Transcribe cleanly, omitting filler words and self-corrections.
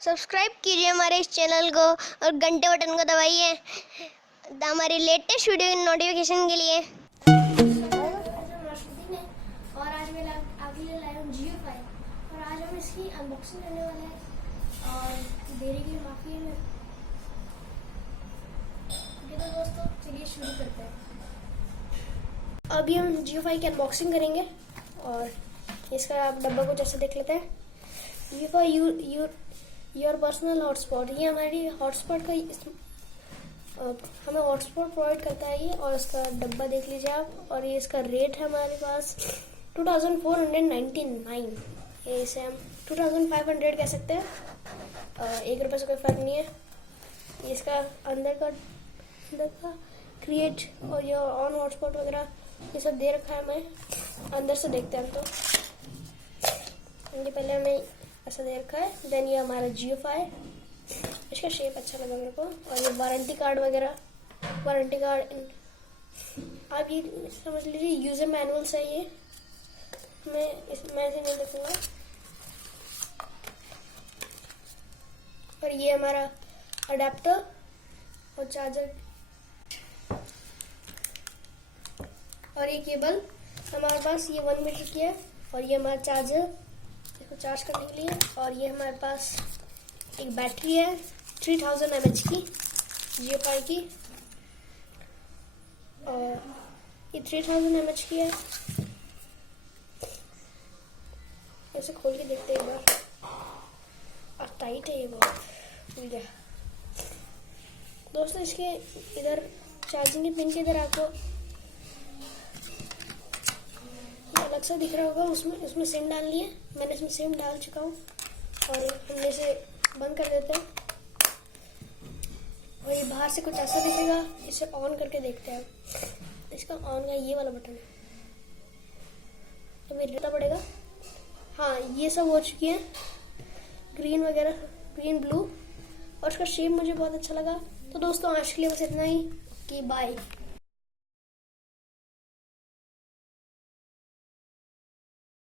Subscribe कीजिए हमारे इस चैनल को और घंटे बटन को दबाइए हमारे लेटेस्ट वीडियो नोटिफिकेशन के लिए। और आज मैं आपके लिए लाया हूँ Jiofi और आज हम इसकी अनबॉक्सिंग करने वाले हैं और देरी के लिए माफ़ी है। तो दोस्तों चलिए शुरू करते हैं। अभी हम Jiofi की अनबॉक्सिंग करेंगे और इसका आप डब्बा कुछ ऐसे देख लेते हैं। Jiofi योर पर्सनल हॉटस्पॉट, ये हमारी हॉटस्पॉट का हमें हॉटस्पॉट प्रोवाइड करता है ये। और इसका डब्बा देख लीजिए आप। और ये इसका रेट है हमारे पास 2499। ये इसे हम 2500 कह सकते हैं। 1 रुपये से कोई फ़र्क नहीं है। ये इसका अंदर का क्रिएट और ये ऑन हॉटस्पॉट वगैरह ये सब दे रखा है हमें। अंदर से देखते हैं हम तो ये पहले हमें ऐसा दे रखा है। देन ये हमारा Jiofi, इसका शेप अच्छा लगा मेरे को। और ये वारंटी कार्ड वगैरह, वारंटी कार्ड आप ये समझ लीजिए यूज़र मैनुअल्स है ये। मैं इसे नहीं देखूँगा। और ये हमारा अडेप्टर और चार्जर और ये केबल हमारे पास ये 1 मीटर की है। और ये हमारा चार्जर इसको चार्ज करने के लिए। और ये हमारे पास एक बैटरी है 3000 mAh की Jiofi की। और ये 3000 mAh की है। ऐसे खोल के देखते हैं एक बार। और टाइट है ये बहुत। मिल गया दोस्तों। इसके इधर चार्जिंग के पिन के इधर आपको अलग सा दिख रहा होगा। उसमें सिम डालनी है। मैंने इसमें सिम डाल चुका हूँ और हमने इसे बंद कर देते हैं। और ये बाहर से कुछ ऐसा दिखेगा। इसे ऑन करके देखते हैं। इसका ऑन का ये वाला बटन है तो मेरे देना पड़ेगा। हाँ ये सब हो चुकी है, ग्रीन वगैरह, ग्रीन ब्लू। और उसका शेप मुझे बहुत अच्छा लगा। तो दोस्तों आज के लिए बस इतना ही कि बाय।